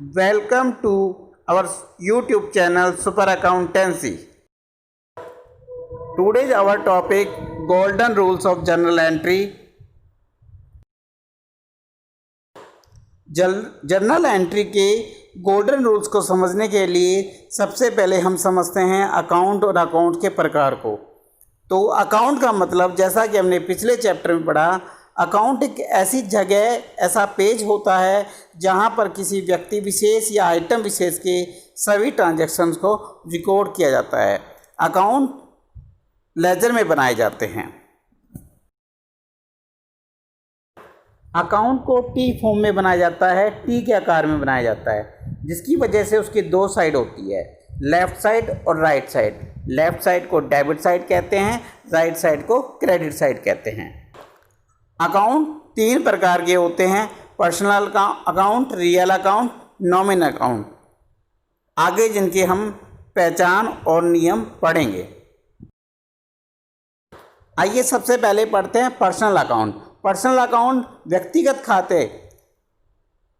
Welcome to our YouTube channel Super Accountancy. Today's our topic Golden Rules of Journal Entry. Journal entry के golden rules को समझने के लिए सबसे पहले हम समझते हैं अकाउंट और अकाउंट के प्रकार को। तो अकाउंट का मतलब, जैसा कि हमने पिछले चैप्टर में पढ़ा, अकाउंट एक ऐसी जगह, ऐसा पेज होता है जहां पर किसी व्यक्ति विशेष या आइटम विशेष के सभी ट्रांजैक्शंस को रिकॉर्ड किया जाता है। अकाउंट लेजर में बनाए जाते हैं। अकाउंट को टी फॉर्म में बनाया जाता है, टी के आकार में बनाया जाता है, जिसकी वजह से उसकी दो साइड होती है, लेफ़्ट साइड और राइट साइड। लेफ़्ट साइड को डेबिट साइड कहते हैं, राइट साइड को क्रेडिट साइड कहते हैं। अकाउंट तीन प्रकार के होते हैं: personal account, real account, nominal account. आगे जिनके हम पहचान और नियम पढ़ेंगे। आइए सबसे पहले पढ़ते हैं पर्सनल अकाउंट। पर्सनल अकाउंट व्यक्तिगत खाते,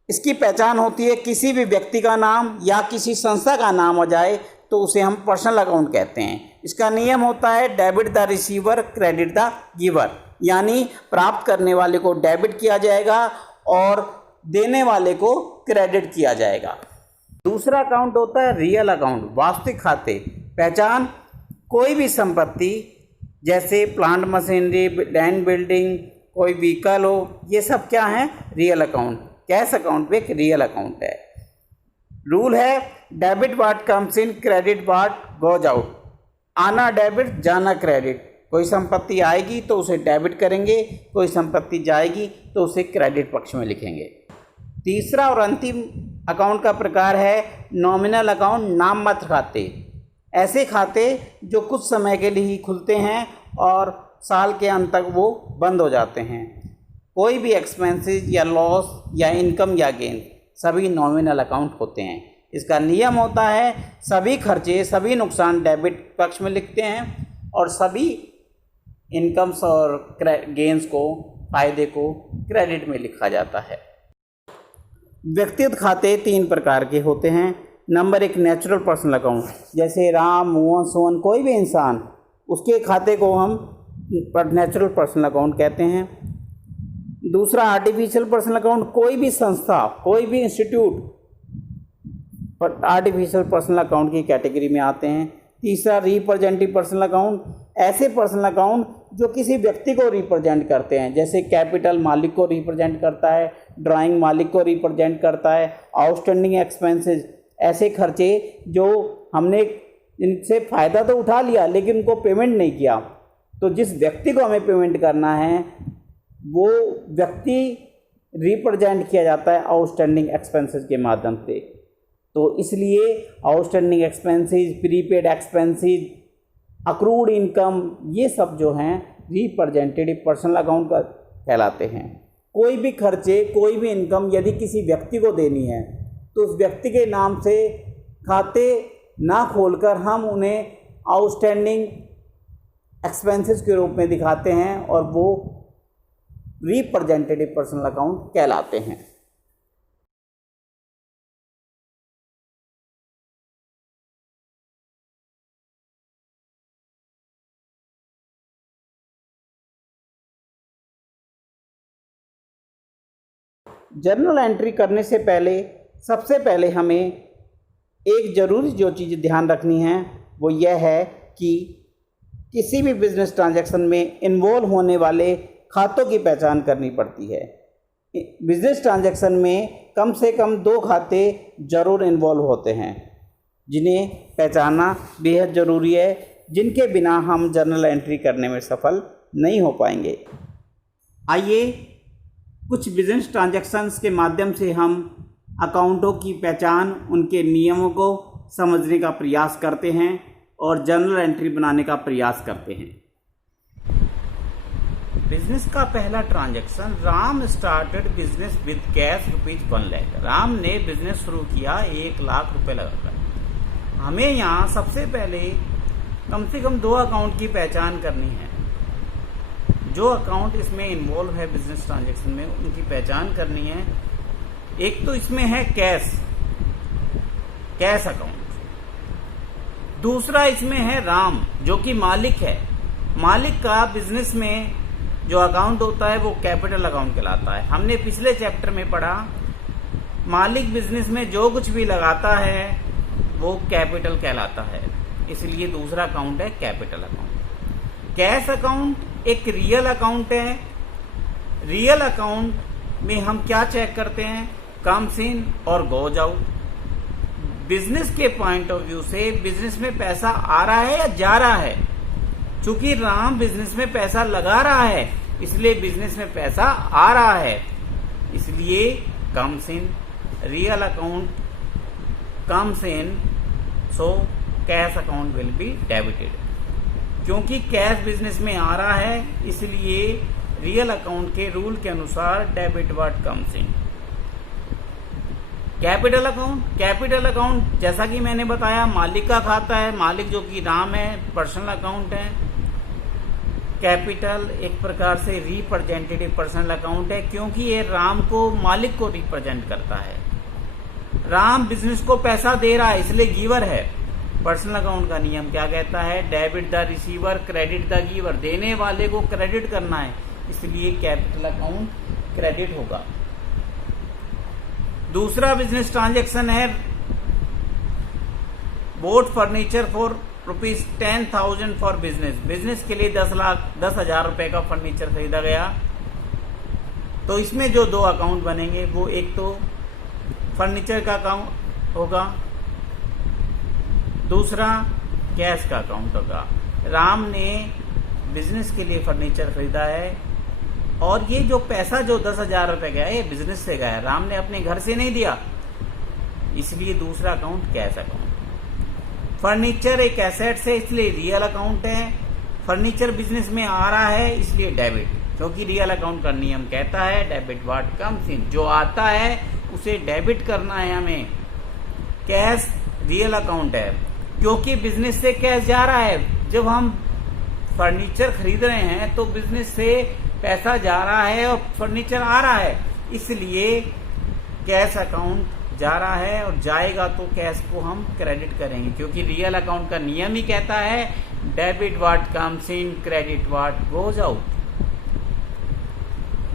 इसकी पहचान होती है किसी भी व्यक्ति का नाम या किसी संस्था का नाम हो जाए तो उसे हम पर्सनल अकाउंट कहते हैं। इसका नियम होता है debit the receiver, credit the giver, यानी प्राप्त करने वाले को डेबिट किया जाएगा और देने वाले को क्रेडिट किया जाएगा। दूसरा अकाउंट होता है रियल अकाउंट, वास्तविक खाते। पहचान कोई भी संपत्ति जैसे प्लांट मशीनरी, लैंड बिल्डिंग, कोई व्हीकल हो, ये सब क्या है? Real account. कैश अकाउंट भी एक रियल अकाउंट है। रूल है debit what comes in, credit what goes out. आना डेबिट, जाना क्रेडिट। कोई संपत्ति आएगी तो उसे डेबिट करेंगे, कोई संपत्ति जाएगी तो उसे क्रेडिट पक्ष में लिखेंगे। तीसरा और अंतिम अकाउंट का प्रकार है नॉमिनल अकाउंट, नाम मात्र खाते। ऐसे खाते जो कुछ समय के लिए ही खुलते हैं और साल के अंत तक वो बंद हो जाते हैं। कोई भी एक्सपेंसेस या लॉस या इनकम या गेन, सभी नॉमिनल अकाउंट होते हैं। इसका नियम होता है सभी खर्चे, सभी नुकसान डेबिट पक्ष में लिखते हैं और सभी इनकम्स और गेंस को, फायदे को क्रेडिट में लिखा जाता है। व्यक्तिगत खाते तीन प्रकार के होते हैं। नंबर एक नेचुरल पर्सनल अकाउंट, जैसे राम, मोहन, सोहन, कोई भी इंसान, उसके खाते को हम नेचुरल पर्सनल अकाउंट कहते हैं। दूसरा आर्टिफिशियल पर्सनल अकाउंट, कोई भी संस्था, कोई भी इंस्टीट्यूट आर्टिफिशियल पर्सनल अकाउंट की कैटेगरी में आते हैं। तीसरा रिप्रेजेंटेटिव पर्सनल अकाउंट, ऐसे पर्सनल अकाउंट जो किसी व्यक्ति को रिप्रेजेंट करते हैं, जैसे कैपिटल मालिक को रिप्रेजेंट करता है, ड्राइंग मालिक को रिप्रेजेंट करता है। आउटस्टैंडिंग एक्सपेंसेस, ऐसे खर्चे जो हमने इनसे फ़ायदा तो उठा लिया लेकिन उनको पेमेंट नहीं किया, तो जिस व्यक्ति को हमें पेमेंट करना है वो व्यक्ति रिप्रेजेंट किया जाता है आउटस्टैंडिंग एक्सपेंसेस के माध्यम से। तो इसलिए outstanding expenses, prepaid expenses, accrued income, ये सब जो हैं रिप्रेजेंटेटिव पर्सनल अकाउंट का कहलाते हैं। कोई भी खर्चे, कोई भी इनकम यदि किसी व्यक्ति को देनी है तो उस व्यक्ति के नाम से खाते ना खोलकर हम उन्हें आउटस्टैंडिंग एक्सपेंसेस के रूप में दिखाते हैं और वो रिप्रेजेंटेटिव पर्सनल अकाउंट कहलाते हैं। जर्नल एंट्री करने से पहले सबसे पहले हमें एक ज़रूरी जो चीज़ ध्यान रखनी है वो यह है कि किसी भी बिजनेस ट्रांजैक्शन में इन्वॉल्व होने वाले खातों की पहचान करनी पड़ती है। बिजनेस ट्रांजैक्शन में कम से कम दो खाते ज़रूर इन्वॉल्व होते हैं, जिन्हें पहचानना बेहद ज़रूरी है, जिनके बिना हम जर्नल एंट्री करने में सफल नहीं हो पाएंगे। आइए कुछ बिजनेस ट्रांजैक्शंस के माध्यम से हम अकाउंटों की पहचान, उनके नियमों को समझने का प्रयास करते हैं और जर्नल एंट्री बनाने का प्रयास करते हैं। बिजनेस का पहला transaction, Ram started business with cash ₹1 lakh. Ram ने बिजनेस शुरू किया 1 लाख रुपए लगाकर। हमें यहाँ सबसे पहले कम से कम दो अकाउंट की पहचान करनी है। जो अकाउंट इसमें इन्वॉल्व है बिजनेस ट्रांजैक्शन में, उनकी पहचान करनी है। एक तो इसमें है कैश, कैश अकाउंट। दूसरा इसमें है राम, जो कि मालिक है। मालिक का बिजनेस में जो अकाउंट होता है वो कैपिटल अकाउंट कहलाता है। हमने पिछले चैप्टर में पढ़ा मालिक बिजनेस में जो कुछ भी लगाता है वो कैपिटल कहलाता है, इसलिए दूसरा अकाउंट है कैपिटल अकाउंट। कैश अकाउंट एक रियल अकाउंट है। रियल अकाउंट में हम क्या चेक करते हैं? कम्स इन और गोज आउट। बिजनेस के पॉइंट ऑफ व्यू से बिजनेस में पैसा आ रहा है या जा रहा है। चूंकि राम बिजनेस में पैसा लगा रहा है इसलिए बिजनेस में पैसा आ रहा है, इसलिए comes in. Real account comes in, so cash account will be debited. क्योंकि कैश बिजनेस में आ रहा है इसलिए रियल अकाउंट के रूल के अनुसार debit what comes in. Capital account, capital account जैसा कि मैंने बताया मालिक का खाता है, मालिक जो कि राम है, पर्सनल अकाउंट है। कैपिटल एक प्रकार से रिप्रेजेंटेटिव पर्सनल अकाउंट है क्योंकि ये राम को, मालिक को रिप्रेजेंट करता है। राम बिजनेस को पैसा दे रहा है इसलिए गिवर है। पर्सनल अकाउंट का नियम क्या कहता है? Debit the receiver, credit the giver. देने वाले को क्रेडिट करना है इसलिए कैपिटल अकाउंट क्रेडिट होगा। दूसरा बिजनेस ट्रांजैक्शन है boat furniture for ₹10,000 for business. Business के लिए 10,000 रुपए का फर्नीचर खरीदा गया। तो इसमें जो दो अकाउंट बनेंगे वो एक तो फर्नीचर का अकाउंट होगा, दूसरा कैश का अकाउंट होगा। राम ने बिजनेस के लिए फर्नीचर खरीदा है और ये जो पैसा जो 10,000 रुपए गया ये बिजनेस से गया है, राम ने अपने घर से नहीं दिया, इसलिए दूसरा अकाउंट कैश अकाउंट। फर्नीचर एक एसेट है इसलिए रियल अकाउंट है। फर्नीचर बिजनेस में आ रहा है इसलिए डेबिट, क्योंकि रियल अकाउंट का नियम कहता है डेबिट व्हाट कम्स इन। जो आता है उसे डेबिट करना है हमें। कैश रियल अकाउंट है क्योंकि बिजनेस से कैश जा रहा है। जब हम फर्नीचर खरीद रहे हैं तो बिजनेस से पैसा जा रहा है और फर्नीचर आ रहा है, इसलिए कैश अकाउंट जा रहा है और जाएगा तो कैश को हम क्रेडिट करेंगे, क्योंकि रियल अकाउंट का नियम ही कहता है debit what comes in, credit what goes out.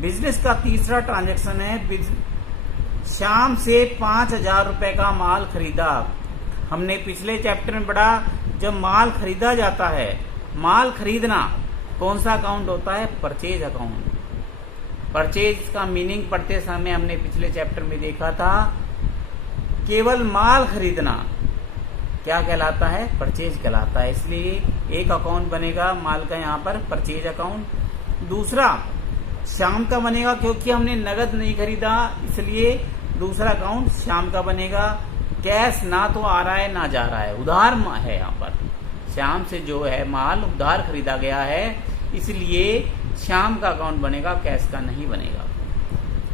Business का तीसरा ट्रांजैक्शन है श्याम से 5,000 रुपए का माल खरीदा। हमने पिछले चैप्टर में पढ़ा जब माल खरीदा जाता है, माल खरीदना कौन सा अकाउंट होता है? Purchase account. परचेज का मीनिंग पढ़ते समय हमने पिछले चैप्टर में देखा था केवल माल खरीदना क्या कहलाता है? परचेज कहलाता है, इसलिए एक अकाउंट बनेगा माल का यहाँ पर परचेज अकाउंट। दूसरा श्याम का बनेगा क्योंकि हमने नगद नहीं खरीदा इसलिए दूसरा अकाउंट श्याम का बनेगा। कैश ना तो आ रहा है ना जा रहा है, उधार है यहाँ पर। श्याम से जो है माल उधार खरीदा गया है इसलिए श्याम का अकाउंट बनेगा, कैश का नहीं बनेगा।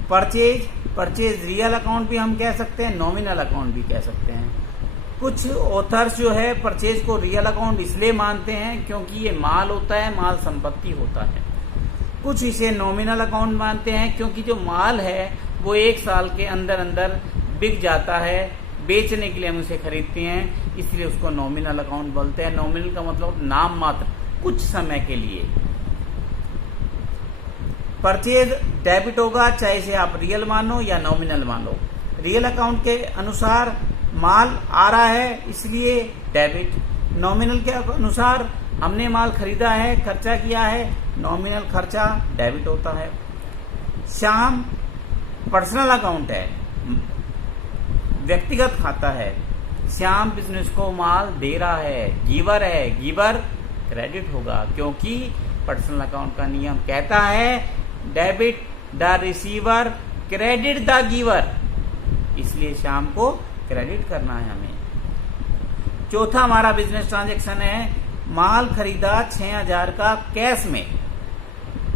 परचेज, परचेज रियल अकाउंट भी हम कह सकते हैं, नॉमिनल अकाउंट भी कह सकते हैं। कुछ ऑथर्स जो है परचेज को रियल अकाउंट इसलिए मानते हैं क्योंकि ये माल होता है, माल संपत्ति होता है। कुछ इसे नॉमिनल अकाउंट मानते हैं क्योंकि जो माल है वो 1 साल के अंदर अंदर बिक जाता है, बेचने के लिए हम उसे खरीदते हैं, इसलिए उसको नॉमिनल अकाउंट बोलते हैं। नॉमिनल का मतलब नाम मात्र, कुछ समय के लिए। परचेज डेबिट होगा चाहे इसे आप रियल मानो या नॉमिनल मानो। रियल अकाउंट के अनुसार माल आ रहा है इसलिए डेबिट, नॉमिनल के अनुसार हमने माल खरीदा है, खर्चा किया है, नॉमिनल खर्चा डेबिट होता है। श्याम पर्सनल अकाउंट है, व्यक्तिगत खाता है। श्याम बिजनेस को माल दे रहा है, गिवर है, गिवर क्रेडिट होगा क्योंकि पर्सनल अकाउंट का नियम कहता है debit the receiver, credit the giver, इसलिए श्याम को क्रेडिट करना है हमें। चौथा हमारा बिजनेस ट्रांजैक्शन है माल खरीदा 6,000 का कैश में।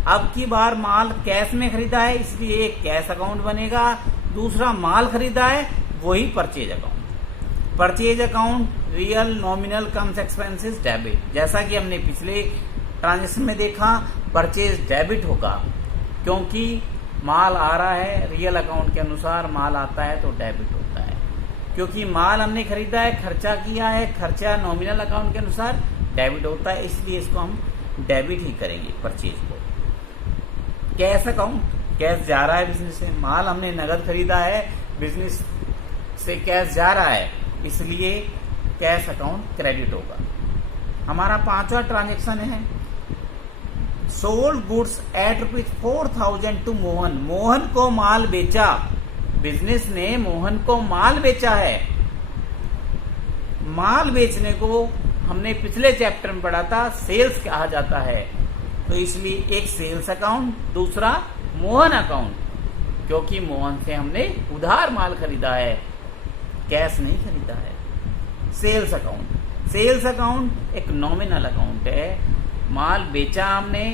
अब की बार माल कैश में खरीदा है इसलिए एक कैश अकाउंट बनेगा, दूसरा माल खरीदा है वही purchase account. Purchase account real nominal comes expenses debit. जैसा कि हमने पिछले ट्रांजैक्शन में देखा परचेज डेबिट होगा क्योंकि माल आ रहा है, रियल अकाउंट के अनुसार माल आता है तो डेबिट होता है। क्योंकि माल हमने खरीदा है, खर्चा किया है, खर्चा नॉमिनल अकाउंट के अनुसार डेबिट होता है, इसलिए इसको हम डेबिट ही करेंगे परचेज को। कैश अकाउंट, कैश जा रहा है बिजनेस से, माल हमने नगद खरीदा है, बिजनेस से कैश जा रहा है, इसलिए कैश अकाउंट क्रेडिट होगा। हमारा 5वां ट्रांजेक्शन है sold goods at ₹4,000 to Mohan. Mohan को माल बेचा, बिजनेस ने मोहन को माल बेचा है। माल बेचने को हमने पिछले चैप्टर में पढ़ा था सेल्स कहा जाता है, तो इसलिए एक सेल्स अकाउंट, दूसरा मोहन अकाउंट, क्योंकि मोहन से हमने उधार माल खरीदा है, कैश नहीं खरीदा है। सेल्स अकाउंट, सेल्स अकाउंट एक नॉमिनल अकाउंट है, माल बेचा हमने,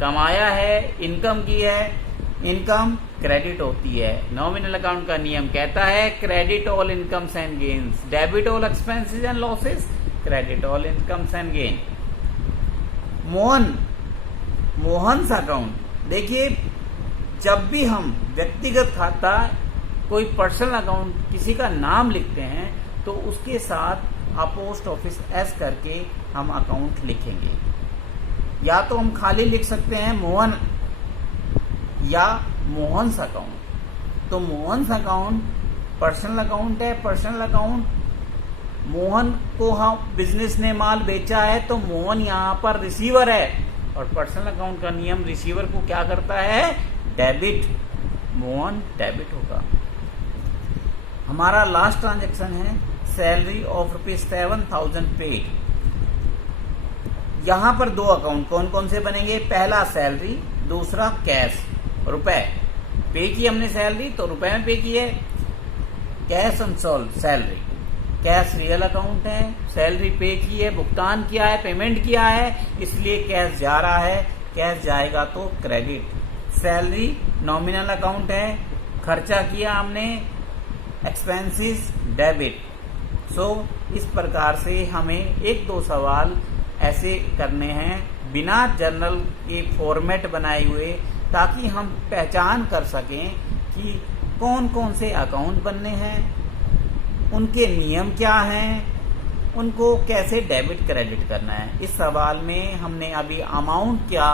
कमाया है, इनकम की है, इनकम क्रेडिट होती है। नॉमिनल अकाउंट का नियम कहता है credit all incomes and gains, debit all expenses and losses, credit all incomes and gain. Mohan's account, देखिए जब भी हम व्यक्तिगत खाता कोई पर्सनल अकाउंट किसी का नाम लिखते हैं तो उसके साथ पोस्ट ऑफिस एस करके हम अकाउंट लिखेंगे, या तो हम खाली लिख सकते हैं मोहन या मोहन्स अकाउंट। तो मोहन्स अकाउंट पर्सनल अकाउंट है, पर्सनल अकाउंट मोहन को हम बिजनेस ने माल बेचा है तो मोहन यहाँ पर रिसीवर है, और पर्सनल अकाउंट का नियम रिसीवर को क्या करता है, डेबिट, मोहन डेबिट होगा। हमारा लास्ट ट्रांजैक्शन है सैलरी ऑफ ₹7,000 पेड। यहां पर 2 अकाउंट कौन कौन से बनेंगे, पहला सैलरी, दूसरा कैश, रुपए। पे की हमने सैलरी तो रुपए में पे की है, cash unsold salary, cash real account है, सैलरी पे की है, भुगतान किया है, पेमेंट किया है, इसलिए कैश जा रहा है, कैश जाएगा तो क्रेडिट। सैलरी नॉमिनल अकाउंट है, खर्चा किया हमने, एक्सपेंसेस डेबिट। इस प्रकार से हमें 1-2 सवाल ऐसे करने हैं बिना जर्नल के फॉर्मेट बनाए हुए, ताकि हम पहचान कर सकें कि कौन कौन से अकाउंट बनने हैं, उनके नियम क्या हैं, उनको कैसे डेबिट क्रेडिट करना है। इस सवाल में हमने अभी अमाउंट क्या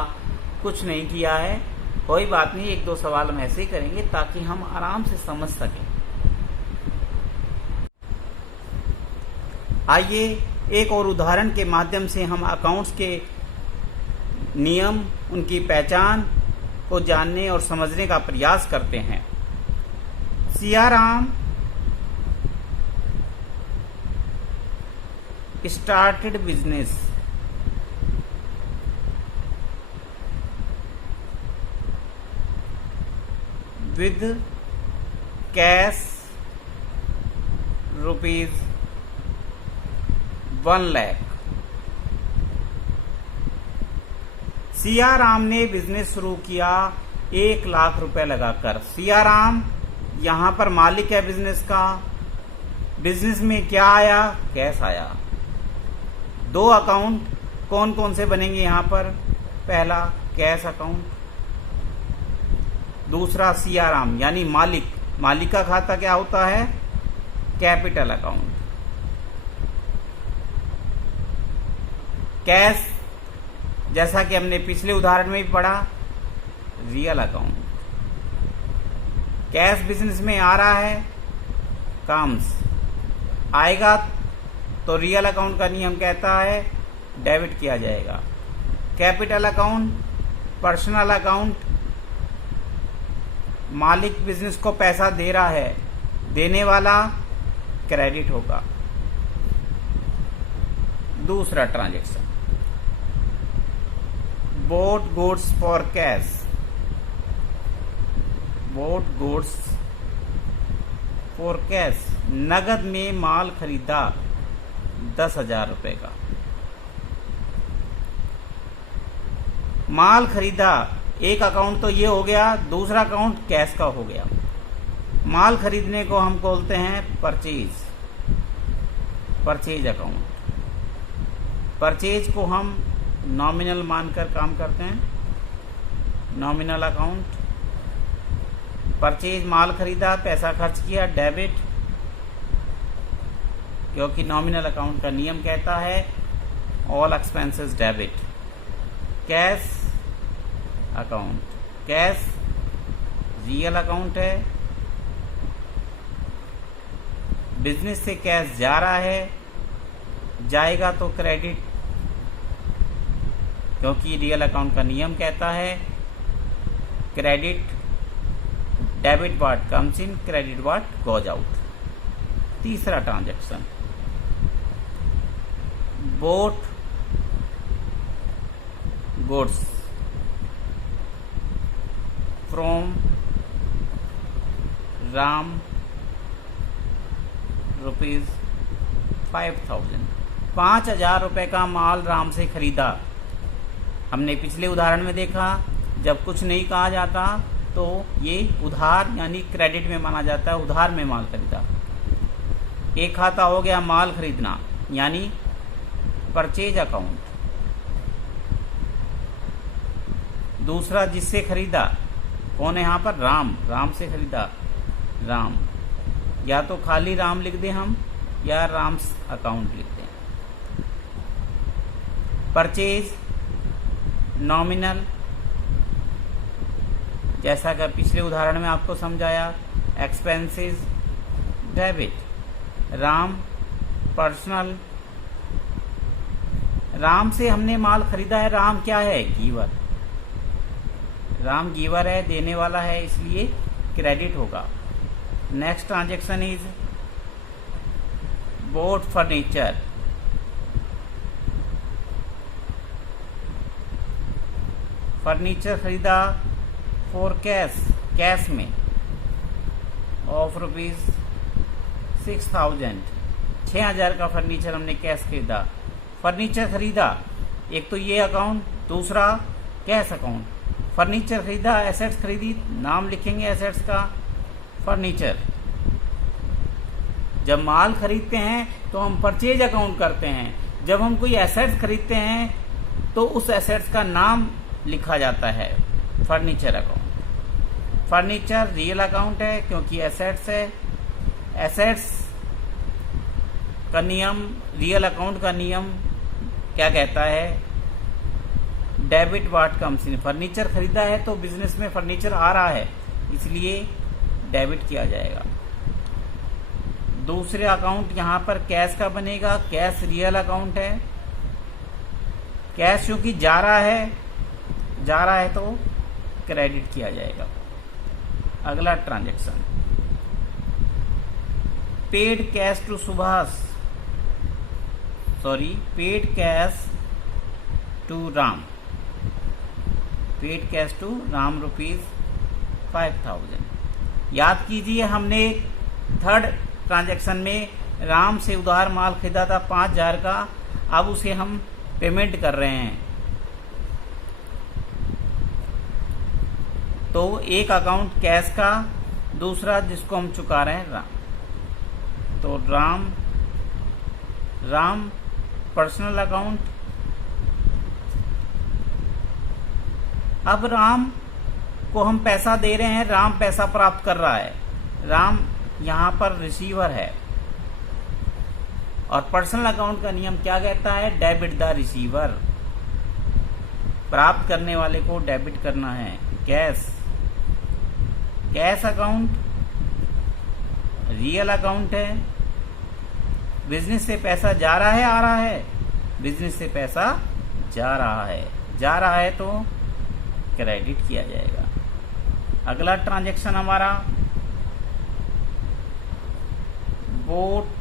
कुछ नहीं किया है, कोई बात नहीं, 1-2 सवाल हम ऐसे ही करेंगे ताकि हम आराम से समझ सकें। आइए एक और उदाहरण के माध्यम से हम अकाउंट्स के नियम, उनकी पहचान को जानने और समझने का प्रयास करते हैं। Siyaram started business with cash ₹1 lakh. Siyaram ने बिजनेस शुरू किया 1 लाख रुपए लगाकर। सियाराम यहां पर मालिक है बिजनेस का, बिजनेस में क्या आया, कैश आया। 2 अकाउंट कौन कौन से बनेंगे यहां पर, पहला कैश अकाउंट, दूसरा सियाराम यानी मालिक, मालिक का खाता क्या होता है, कैपिटल अकाउंट। कैश जैसा कि हमने पिछले उदाहरण में भी पढ़ा, रियल अकाउंट। कैश बिजनेस में आ रहा है, कम्स, आएगा तो रियल अकाउंट का नियम कहता है डेबिट किया जाएगा। कैपिटल अकाउंट, पर्सनल अकाउंट, मालिक बिजनेस को पैसा दे रहा है, देने वाला क्रेडिट होगा। दूसरा transaction, bought goods for cash, bought goods for cash, नगद में माल खरीदा 10,000 रुपए का। माल खरीदा, एक अकाउंट तो ये हो गया, दूसरा अकाउंट कैश का हो गया। माल खरीदने को हम बोलते हैं परचेज, परचेज अकाउंट। परचेज को हम नॉमिनल मानकर काम करते हैं, नॉमिनल अकाउंट। परचेज माल खरीदा, पैसा खर्च किया, डेबिट। क्योंकि नॉमिनल अकाउंट का नियम कहता है all expenses debit. Cash account, cash real account है, बिजनेस से कैश जा रहा है, जाएगा तो क्रेडिट, क्योंकि रियल अकाउंट का नियम कहता है credit, debit what comes in, credit what goes out. तीसरा transaction, bought goods from Ram rupees 5000, 5000 रुपये का माल राम से खरीदा। हमने पिछले उदाहरण में देखा जब कुछ नहीं कहा जाता तो ये उधार यानी क्रेडिट में माना जाता है, उधार में माल खरीदा। एक खाता हो गया माल खरीदना यानी परचेज अकाउंट। दूसरा जिससे खरीदा, कौन है यहाँ पर, राम, राम से खरीदा, राम, या तो खाली राम लिख दें हम या राम्स अकाउंट लिख दें। परचेज नॉमिनल, जैसा कि पिछले उदाहरण में आपको समझाया। Expenses debit, Ram personal, Ram से हमने माल खरीदा है, राम क्या है, गिवर, राम गिवर है, देने वाला है, इसलिए क्रेडिट होगा। Next transaction is boat furniture, furniture खरीदा फॉर कैश, कैश में ऑफ रुपीज 6000, 6000 का फर्नीचर हमने कैश खरीदा। फर्नीचर खरीदा, एक तो ये अकाउंट, दूसरा कैश अकाउंट। फर्नीचर खरीदा, एसेट्स खरीदी, नाम लिखेंगे एसेट्स का, फर्नीचर। जब माल खरीदते हैं तो हम परचेज अकाउंट करते हैं, जब हम कोई एसेट्स खरीदते हैं तो उस एसेट्स का नाम लिखा जाता है, furniture account. Furniture real account है क्योंकि एसेट्स है, एसेट्स का नियम, रियल अकाउंट का नियम क्या कहता है, debit what comes in. Furniture खरीदा है तो बिजनेस में फर्नीचर आ रहा है, इसलिए डेबिट किया जाएगा। दूसरे अकाउंट यहाँ पर कैश का बनेगा, कैश रियल अकाउंट है, कैश क्योंकि जा रहा है तो क्रेडिट किया जाएगा। अगला transaction, paid cash to Subhash, sorry paid cash to Ram, paid cash to Ram rupees 5000। याद कीजिए हमने थर्ड ट्रांजैक्शन में राम से उधार माल खरीदा था 5000 का, अब उसे हम पेमेंट कर रहे हैं। तो एक अकाउंट कैश का, दूसरा जिसको हम चुका रहे हैं राम। तो राम पर्सनल अकाउंट। अब राम को हम पैसा दे रहे हैं, राम पैसा प्राप्त कर रहा है, राम यहाँ पर रिसीवर है। और पर्सनल अकाउंट का नियम क्या कहता है, डेबिट द रिसीवर, प्राप्त करने वाले को डेबिट करना है। Cash, cash account real account है, बिजनेस से पैसा जा रहा है, आ रहा है, बिजनेस से पैसा जा रहा है तो क्रेडिट किया जाएगा। अगला ट्रांजैक्शन हमारा bought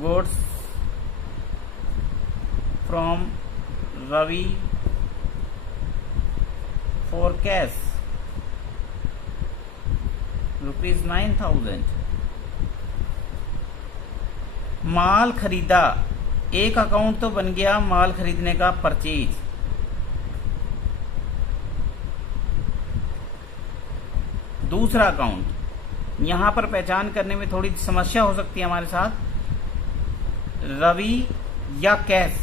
goods from Ravi for cash rupees 9000। माल खरीदा, एक अकाउंट तो बन गया माल खरीदने का, परचेज। दूसरा अकाउंट, यहां पर पहचान करने में थोड़ी समस्या हो सकती है हमारे साथ, रवि या कैश।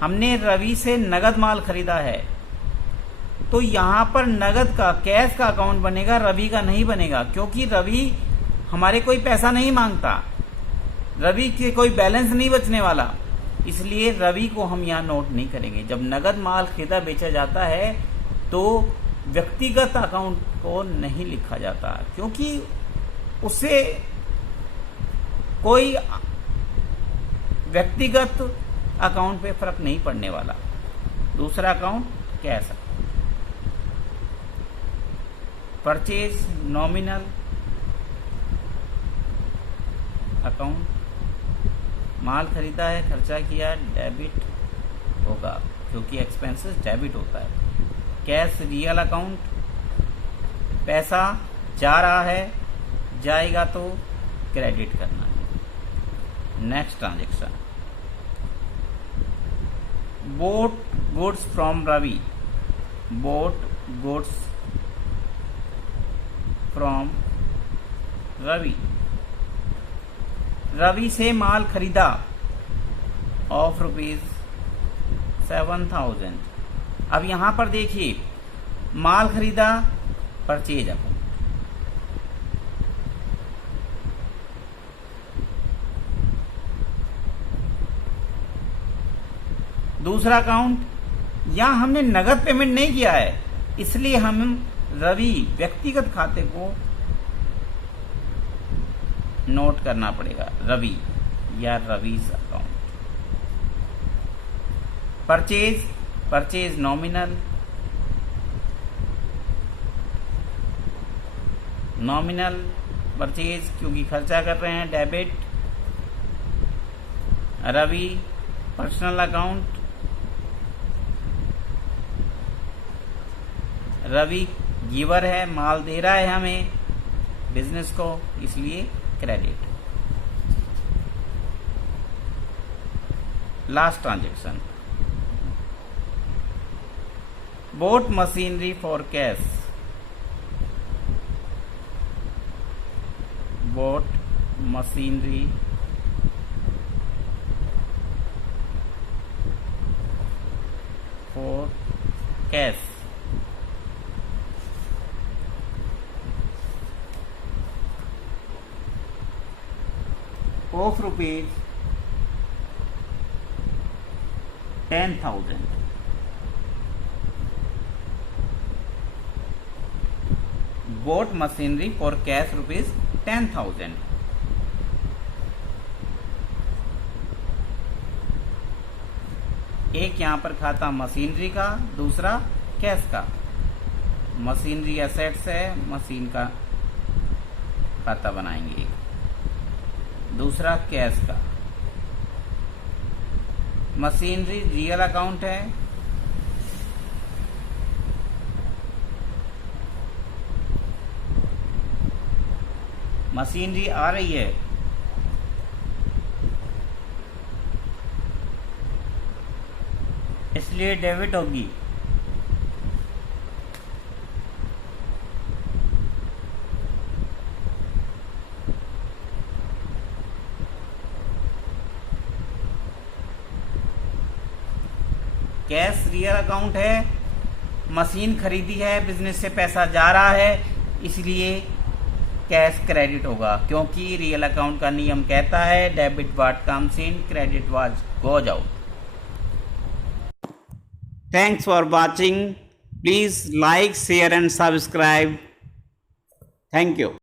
हमने रवि से नगद माल खरीदा है तो यहां पर नगद का, कैश का अकाउंट बनेगा, रवि का नहीं बनेगा, क्योंकि रवि हमारे कोई पैसा नहीं मांगता, रवि के कोई बैलेंस नहीं बचने वाला, इसलिए रवि को हम यहाँ नोट नहीं करेंगे। जब नगद माल खरीदा बेचा जाता है तो व्यक्तिगत अकाउंट को नहीं लिखा जाता, क्योंकि उससे कोई व्यक्तिगत अकाउंट पे फर्क नहीं पड़ने वाला। दूसरा account cash, purchase nominal account, माल खरीदा है, खर्चा किया, डेबिट होगा क्योंकि एक्सपेंसेस डेबिट होता है। कैश रियल अकाउंट, पैसा जा रहा है, जाएगा तो क्रेडिट करना है। Next transaction, bought goods from Ravi, bought goods from Ravi, Ravi से माल खरीदा ऑफ ₹7,000। अब यहां पर देखिए, माल खरीदा परचेज अकाउंट, दूसरा अकाउंट, यहां हमने नगद पेमेंट नहीं किया है, इसलिए हम रवि व्यक्तिगत खाते को नोट करना पड़ेगा, रवि या Ravi's account. Purchase, purchase nominal, nominal purchase क्योंकि खर्चा कर रहे हैं, debit. Ravi personal account, Ravi giver है, माल दे रहा है हमें बिजनेस को, इसलिए credit. Last transaction, bought machinery for cash, bought machinery for cash, of ₹10,000। Bought machinery for cash ₹10,000। एक यहां पर खाता मशीनरी का, दूसरा कैश का। मशीनरी एसेट्स है, मशीन का खाता बनाएंगे, दूसरा कैश का। मशीनरी रियल अकाउंट है, मशीनरी आ रही है, इसलिए डेबिट होगी। कैश रियल अकाउंट है, मशीन खरीदी है, बिजनेस से पैसा जा रहा है, इसलिए कैश क्रेडिट होगा, क्योंकि रियल अकाउंट का नियम कहता है debit what comes in, credit what goes out. Thanks for watching. Please like, share and subscribe. Thank you.